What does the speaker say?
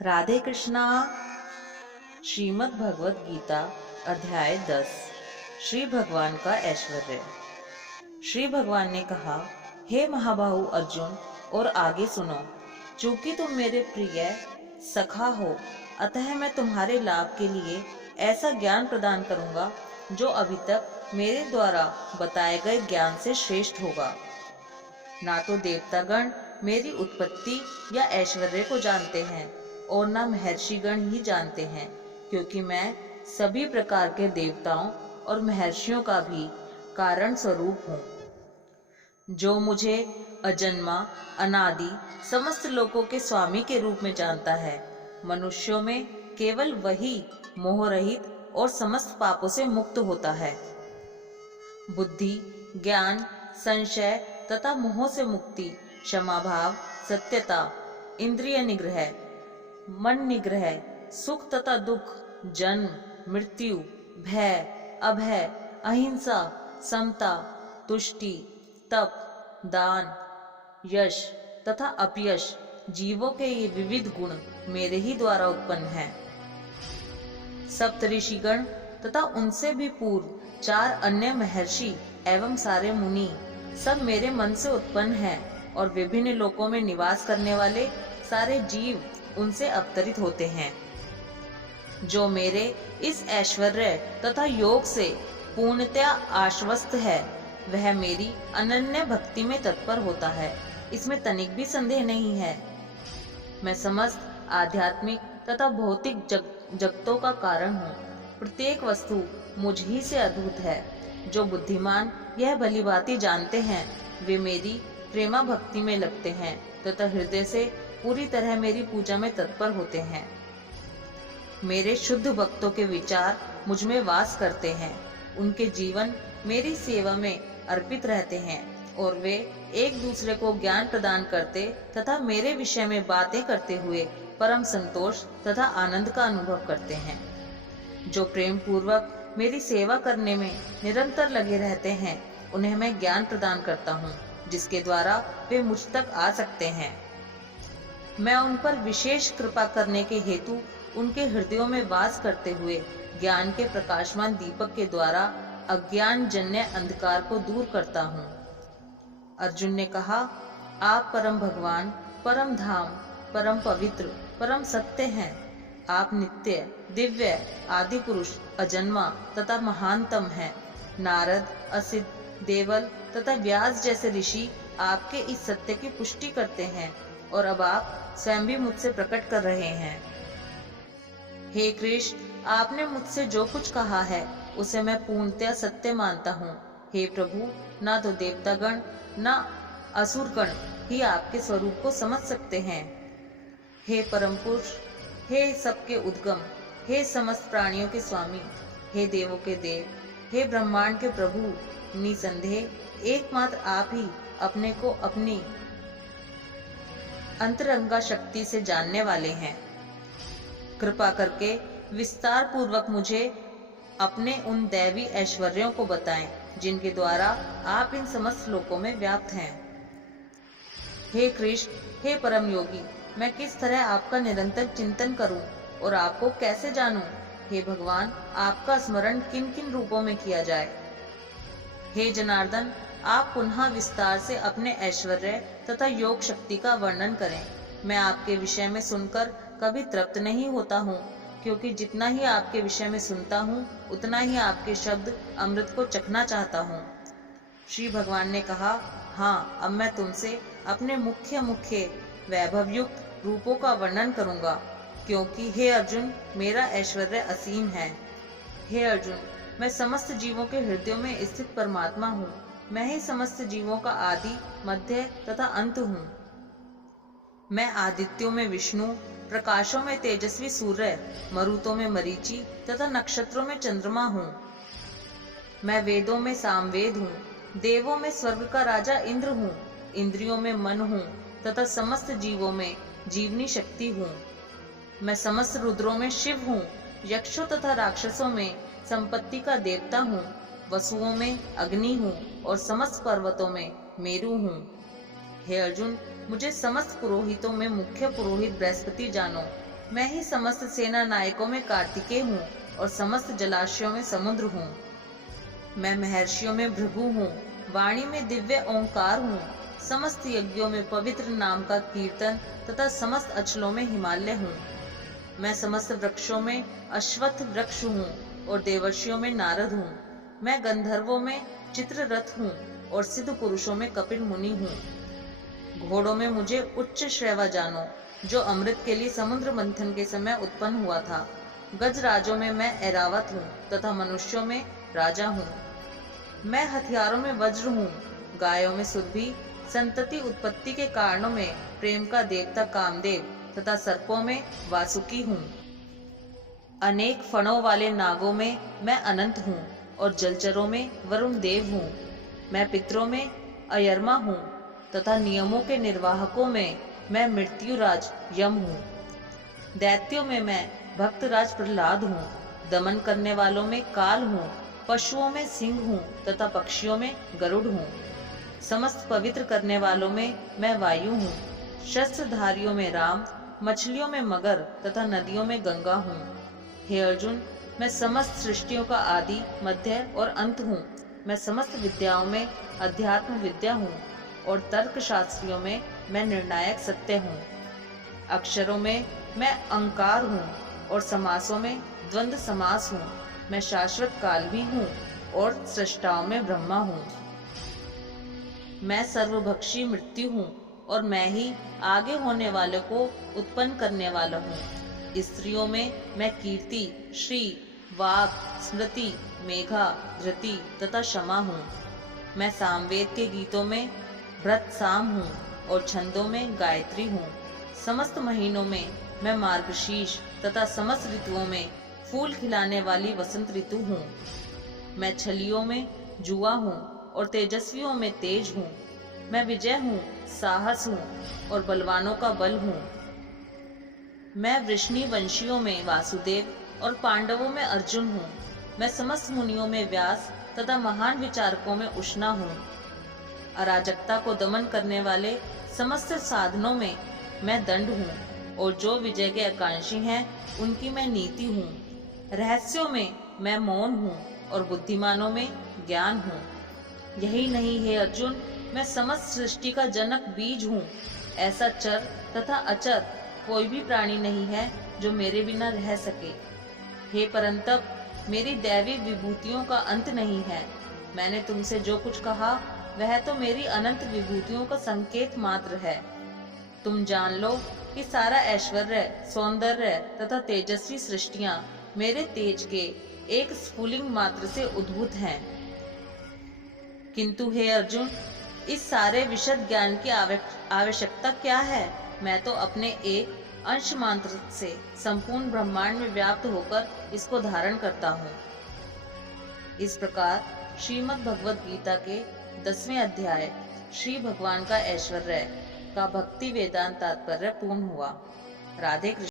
राधे कृष्णा। श्रीमद् भगवत गीता अध्याय 10। श्री भगवान का ऐश्वर्य। श्री भगवान ने कहा, हे महाबाहु अर्जुन, और आगे सुनो। चूंकि तुम मेरे प्रिय सखा हो, अतः मैं तुम्हारे लाभ के लिए ऐसा ज्ञान प्रदान करूंगा जो अभी तक मेरे द्वारा बताए गए ज्ञान से श्रेष्ठ होगा। ना तो देवतागण मेरी उत्पत्ति या ऐश्वर्य को जानते हैं और ना महर्षिगण ही जानते हैं, क्योंकि मैं सभी प्रकार के देवताओं और महर्षियों का भी कारण स्वरूप हूँ। जो मुझे अजन्मा, अनादि, समस्त लोकों के स्वामी के रूप में जानता है, मनुष्यों में केवल वही मोह रहित और समस्त पापों से मुक्त होता है। बुद्धि, ज्ञान, संशय तथा मोह से मुक्ति, क्षमा भाव, सत्यता, इंद्रिय निग्रह, मन निग्रह, सुख तथा दुख, जन्म, मृत्यु, भय, अभय, अहिंसा, समता, तुष्टि, तप, दान, यश तथा अपयश, जीवों के ये विविध गुण मेरे ही द्वारा उत्पन्न हैं। सप्तऋषिगण तथा उनसे भी पूर्व 4 अन्य महर्षि एवं सारे मुनि सब मेरे मन से उत्पन्न हैं, और विभिन्न लोकों में निवास करने वाले सारे जीव उनसे अवतरित होते हैं। जो मेरे इस ऐश्वर्य तथा योग से पूर्णतया आश्वस्त है, वह मेरी अनन्य भक्ति में तत्पर होता है, इसमें तनिक भी संदेह नहीं है। मैं समस्त आध्यात्मिक तथा भौतिक जगतों का कारण हूँ। प्रत्येक वस्तु मुझ ही से अद्भुत है। जो बुद्धिमान यह भलीभांति जानते हैं, वे मेरी प्रेमा भक्ति में लगते हैं तथा हृदय से पूरी तरह मेरी पूजा में तत्पर होते हैं। मेरे शुद्ध भक्तों के विचार मुझ में वास करते हैं। उनके जीवन मेरी सेवा में अर्पित रहते हैं, और वे एक दूसरे को ज्ञान प्रदान करते तथा मेरे विषय में बातें करते हुए परम संतोष तथा आनंद का अनुभव करते हैं। जो प्रेम पूर्वक मेरी सेवा करने में निरंतर लगे रहते हैं, उन्हें मैं ज्ञान प्रदान करता हूँ, जिसके द्वारा वे मुझ तक आ सकते हैं। मैं उन पर विशेष कृपा करने के हेतु उनके हृदयों में वास करते हुए ज्ञान के प्रकाशमान दीपक के द्वारा अज्ञान जन्य अंधकार को दूर करता हूँ। अर्जुन ने कहा, आप परम भगवान, परम धाम, परम पवित्र, परम सत्य हैं। आप नित्य, दिव्य, आदि पुरुष, अजन्मा तथा महानतम हैं। नारद, असित, देवल तथा व्यास जैसे ऋषि आपके इस सत्य की पुष्टि करते हैं, और अब आप स्वयं भी मुझसे प्रकट कर रहे हैं। हे कृष्ण, आपने मुझसे जो कुछ कहा है उसे मैं पूर्णतया सत्य मानता हूँ। हे प्रभु, ना तो देवतागण ना असुरगण ही आपके स्वरूप को समझ सकते हैं। हे परम पुरुष, हे सबके उद्गम, हे समस्त प्राणियों के स्वामी, हे देवों के देव, हे ब्रह्मांड के प्रभु, निसंदेह एकमात्र आप ही अपने को अपनी अंतरंगा शक्ति से जानने वाले हैं। कृपा करके विस्तार पूर्वक मुझे अपने उन दैवी ऐश्वर्यों को बताएं, जिनके द्वारा आप इन समस्त लोकों में व्याप्त हैं। हे कृष्ण, हे परम योगी, मैं किस तरह आपका निरंतर चिंतन करूं और आपको कैसे जानूं? हे भगवान, आपका स्मरण किन किन रूपों में किया जाए? हे जनार्दन, आप पुनः विस्तार से अपने ऐश्वर्य तथा योग शक्ति का वर्णन करें। मैं आपके विषय में सुनकर कभी तृप्त नहीं होता हूँ, क्योंकि जितना ही आपके विषय में सुनता हूँ, उतना ही आपके शब्द अमृत को चखना चाहता हूँ। श्री भगवान ने कहा, हाँ, अब मैं तुमसे अपने मुख्य मुख्य वैभवयुक्त रूपों का वर्णन करूंगा, क्योंकि हे अर्जुन, मेरा ऐश्वर्य असीम है। हे अर्जुन, मैं समस्त जीवों के हृदयों में स्थित परमात्मा हूँ। मैं ही समस्त जीवों का आदि, मध्य तथा अंत हूँ। मैं आदित्यों में विष्णु, प्रकाशों में तेजस्वी सूर्य, मरुतों में मरीचि तथा नक्षत्रों में चंद्रमा हूँ। मैं वेदों में सामवेद हूँ, देवों में स्वर्ग का राजा इंद्र हूँ, इंद्रियों में मन हूँ तथा समस्त जीवों में जीवनी शक्ति हूँ। मैं समस्त रुद्रों में शिव हूँ, यक्षों तथा राक्षसों में संपत्ति का देवता हूँ, वसुओं में अग्नि हूँ और समस्त पर्वतों में मेरु हूँ। हे अर्जुन, मुझे समस्त पुरोहितों में मुख्य पुरोहित बृहस्पति जानो। मैं ही समस्त सेना नायकों में कार्तिकेय हूँ और समस्त जलाशयों में समुद्र हूँ। मैं महर्षियों में भृगु हूँ, वाणी में दिव्य ओंकार हूँ, समस्त यज्ञों में पवित्र नाम का कीर्तन तथा समस्त अचलों में हिमालय हूँ। मैं समस्त वृक्षों में अश्वत्थ वृक्ष हूँ और देवर्षियों में नारद हूँ। मैं गंधर्वों में चित्ररथ हूँ और सिद्ध पुरुषों में कपिल मुनि हूँ। घोड़ों में मुझे उच्च श्रेवा जानो, जो अमृत के लिए समुद्र मंथन के समय उत्पन्न हुआ था। गजराजों में मैं ऐरावत हूँ तथा मनुष्यों में राजा हूँ। मैं हथियारों में वज्र हूँ, गायों में सुरभि, संतति उत्पत्ति के कारणों में प्रेम का देवता कामदेव तथा सर्पों में वासुकी हूँ। अनेक फणों वाले नागों में मैं अनंत हूँ और जलचरों में वरुण देव हूँ। मैं पितरों में अयरमा हूँ तथा नियमों के निर्वाहकों में मैं मृत्युराज यम हूँ। दैत्यों में मैं भक्तराज प्रहलाद हूँ, दमन करने वालों में काल हूँ, पशुओं में सिंह हूँ तथा पक्षियों में गरुड़ हूँ। समस्त पवित्र करने वालों में मैं वायु हूँ, शस्त्रधारियों में राम, मछलियों में मगर तथा नदियों में गंगा हूँ। हे अर्जुन, मैं समस्त सृष्टियों का आदि, मध्य और अंत हूँ। मैं समस्त विद्याओं में अध्यात्म विद्या हूँ और तर्क शास्त्रियों में मैं निर्णायक सत्य हूँ। अक्षरों में मैं अंकार हूँ और समासों में द्वंद्व समास हूँ। मैं शाश्वत काल भी हूँ और सृष्टाओं में ब्रह्मा हूँ। मैं सर्वभक्षी मृत्यु हूँ और मैं ही आगे होने वाले को उत्पन्न करने वाला हूँ। स्त्रियों में मैं कीर्ति, श्री, वाक, स्मृति, मेघा, धृति तथा क्षमा हूँ। मैं सामवेद के गीतों में भृत साम हूँ और छंदों में गायत्री हूँ। समस्त महीनों में मैं मार्गशीर्ष तथा समस्त ऋतुओं में फूल खिलाने वाली वसंत ऋतु हूँ। मैं छलियों में जुआ हूँ और तेजस्वियों में तेज हूँ। मैं विजय हूँ, साहस हूँ और बलवानों का बल हूँ। मैं वृष्णि वंशियों में वासुदेव और पांडवों में अर्जुन हूँ। मैं समस्त मुनियों में व्यास तथा महान विचारकों में उष्णा हूँ। अराजकता को दमन करने वाले समस्त साधनों में मैं दंड हूँ और जो विजय के आकांक्षी हैं उनकी मैं नीति हूँ। रहस्यों में मैं मौन हूँ और बुद्धिमानों में ज्ञान हूँ। यही नहीं हे अर्जुन, मैं समस्त सृष्टि का जनक बीज हूँ। ऐसा चर तथा अचर कोई भी प्राणी नहीं है जो मेरे बिना रह सके। हे परंतप, मेरी दैवी विभूतियों का अंत नहीं है। मैंने तुमसे जो कुछ कहा वह तो मेरी अनंत विभूतियों का संकेत मात्र है। तुम जान लो कि सारा ऐश्वर्य, सौंदर्य तथा तेजस्वी सृष्टियां मेरे तेज के एक स्फुलिंग मात्र से उद्भूत हैं। किंतु हे अर्जुन, इस सारे विशद ज्ञान की आवश्यकता क्या है? मैं तो अपने एक अंश मात्र से संपूर्ण ब्रह्मांड में व्याप्त होकर इसको धारण करता हूँ। इस प्रकार श्रीमद् भगवद गीता के 10वें अध्याय श्री भगवान का ऐश्वर्य का भक्ति वेदांत तात्पर्य पूर्ण हुआ। राधे कृष्ण।